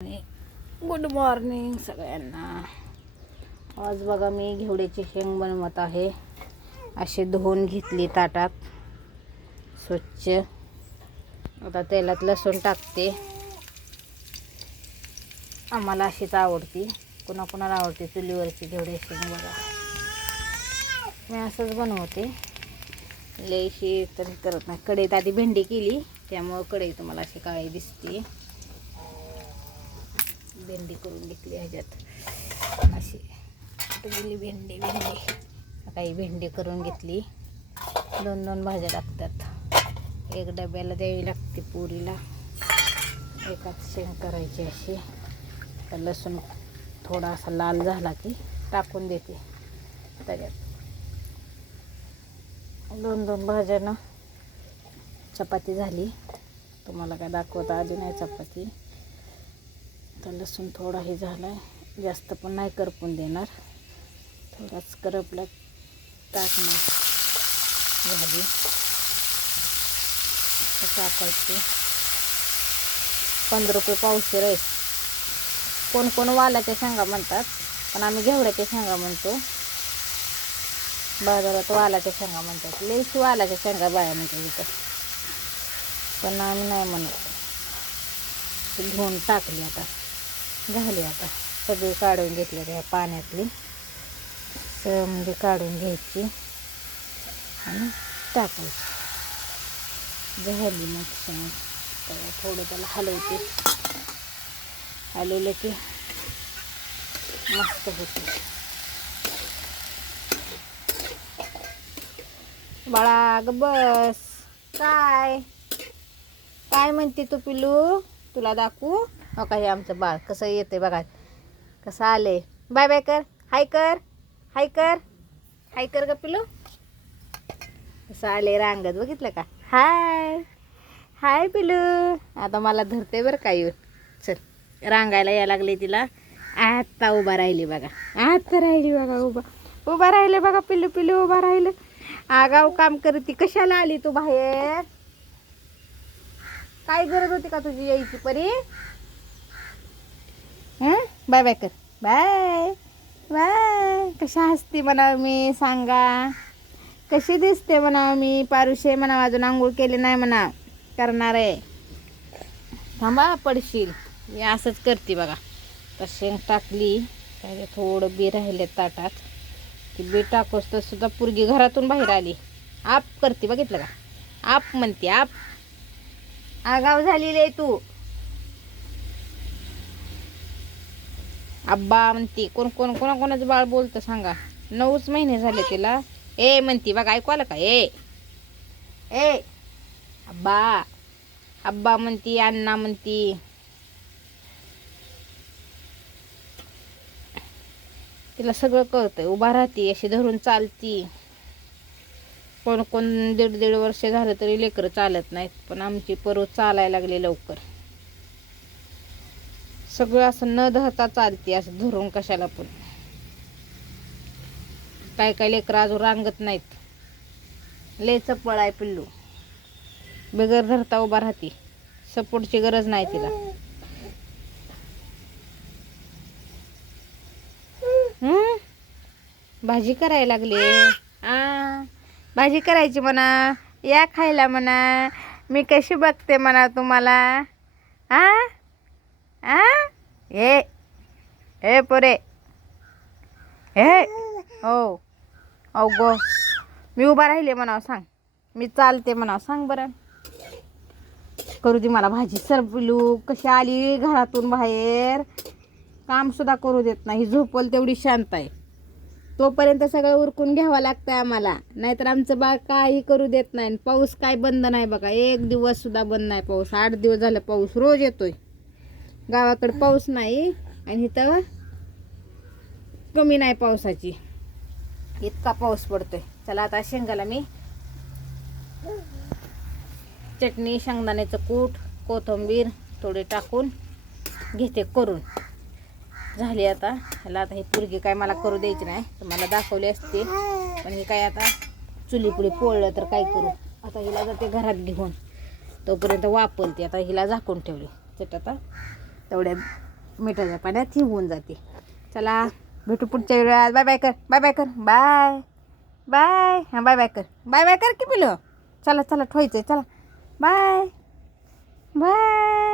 Good morning सगळ्यांना. आज बघा मी घेवड्याची शेंग बनवत आहे. अशी धुवून घेतली ताटात स्वच्छ. आता तेलात लसूण टाकते. आम्हाला अशीच आवडती, कोणाकोणाला आवडते चुलीवरची घेवड्याची शेंग. बघा मी असंच बनवते, लयशी तर करत नाही. कढईत आधी भेंडी केली त्यामुळं कढई तुम्हाला अशी काळी दिसते. भेंडी करून घेतली ह्याच्यात अशी गेली भेंडी. काही भेंडी करून घेतली. 2 भाज्या लागतात. एक डब्याला द्यावी लागते पुरीला, एकाच शेंग करायची अशी. तर लसूण थोडासा लाल झाला की टाकून देते त्याच्यात. 2 भाज्यानं चपाती झाली. तुम्हाला काय दाखवता अजून आहे चपाती. तर लसूण थोडाही झाला आहे, जास्त पण नाही करपून देणार, थोडाच करपला टाकणार भाजी. टाकायची. 15 रुपये पावशेर आहे. कोण कोण वालाच्या शेंगा म्हणतात, पण आम्ही घेवड्याच्या शेंगा म्हणतो. बाजारात वालाच्या शेंगा म्हणतात. लयशी वालाच्या शेंगा बाया म्हणतात इथं, पण आम्ही नाही म्हणत. धुवून टाकली. आता झाली. आता सगळी काढून घेतली त्या पाण्यातली म्हणजे काढून घ्यायची आणि टाकायची. झाली मग शेंग. त्याला थोडं त्याला हलवते. हलवलं की मस्त होते. बाळा ग बस. काय काय म्हणते तू पिलू? तुला दाखवू? हो का, हे आमचं बाळ कसं येते बघा, कसं आले. बाय बाय कर, हाय कर, हाय कर, हाय कर ग पिलू. कसं आले रांगत, बघितलं का? हाय हाय पिलू. आता मला धरते बरं का येऊन. चल रांगायला यायला लागले तिला. आता उभा राहिली बघा, आता राहिली बघा उभा राहिले बघा. पिलू पिलू उभा राहिलं. आगाव काम करते. कशाला आली तू बाहेर? काय गरज होती का तुझी यायची परी? बाय बाय कर, बाय बाय. कशा हसते म्हणा मी, सांगा कशी दिसते म्हणा मी. पारुशे म्हणा, अजून आंघोळ केले नाही म्हणा, करणार आहे. थांबा पडशील. मी असंच करते बघा. तर शेंग टाकली, काय थोडं बी राहिले ताटात, की बी टाकोस तर सुद्धा पोरगी घरातून बाहेर आली. आप करते, बघितलं का? आप म्हणते. आप आगाव झालेली आहे तू. अब्बा म्हणते. कोणाकोणाचं बाळ बोलतं सांगा? 9च महिने झाले तिला. ए म्हणती बघा, ऐकू आलं का? ए अब्बा अब्बा म्हणती, अण्णा म्हणती. तिला सगळं कळतंय. उभा राहती, अशी धरून चालती. कोण 1.5 वर्ष झालं तरी लेकरं चालत नाहीत, पण आमची परू चालायला लागली लवकर. सगळं असं न धरता चालते, असं धरून कशाला पण. काय लेकरं अजून रांगत नाहीत. लय चपळ आहे पिल्लू. बिगर धरता उभा राहते. सपोर्टची गरज नाही तिला. भाजी करायला लागले. भाजी करायची म्हणा, या खायला म्हणा. मी कशी बघते म्हणा तुम्हाला. ए पोरे, हे हो गो. मी उभा राहिले म्हणावं सांग. मी चालते म्हणावं सांग बरं. करू दे मला भाजी. सर पिलू कशी आली घरातून बाहेर, काम सुद्धा करू देत नाही. झोपल तेवढी शांत आहे. तोपर्यंत सगळं उरकून घ्यावं लागतंय आम्हाला, नाहीतर आमचं बाळ काही करू देत नाही. पाऊस काय बंद नाही बघा, 1 दिवस सुद्धा बंद नाही पाऊस. 8 दिवस झालं पाऊस रोज येतोय. गावाकडे पाऊस नाही आणि इथं कमी नाही पावसाची, इतका पाऊस पडतोय. चला आता शेंगाला मी चटणी, शेंगदाण्याचं कूट, कोथिंबीर थोडी टाकून घेते करून. झाली आता. ह्याला आता ही पोरगी काय मला करू द्यायची नाही, तुम्हाला दाखवली असते, पण ही काय आता चुलीपुडी पोळलं तर काय करू. आता हिला जाते घरात घेऊन, तोपर्यंत वापरते. आता हिला झाकून ठेवली चट. आता तेवढ्या मिठाच्या पाण्यात ही होऊन जाते. चला भेटू पुढच्या वेळेस. बाय बाय कर, बाय बाय कर, बाय बाय. हां बाय बाय कर, बाय बाय कर की पिलं. चला चला ठेवायचं आहे, चला बाय बाय.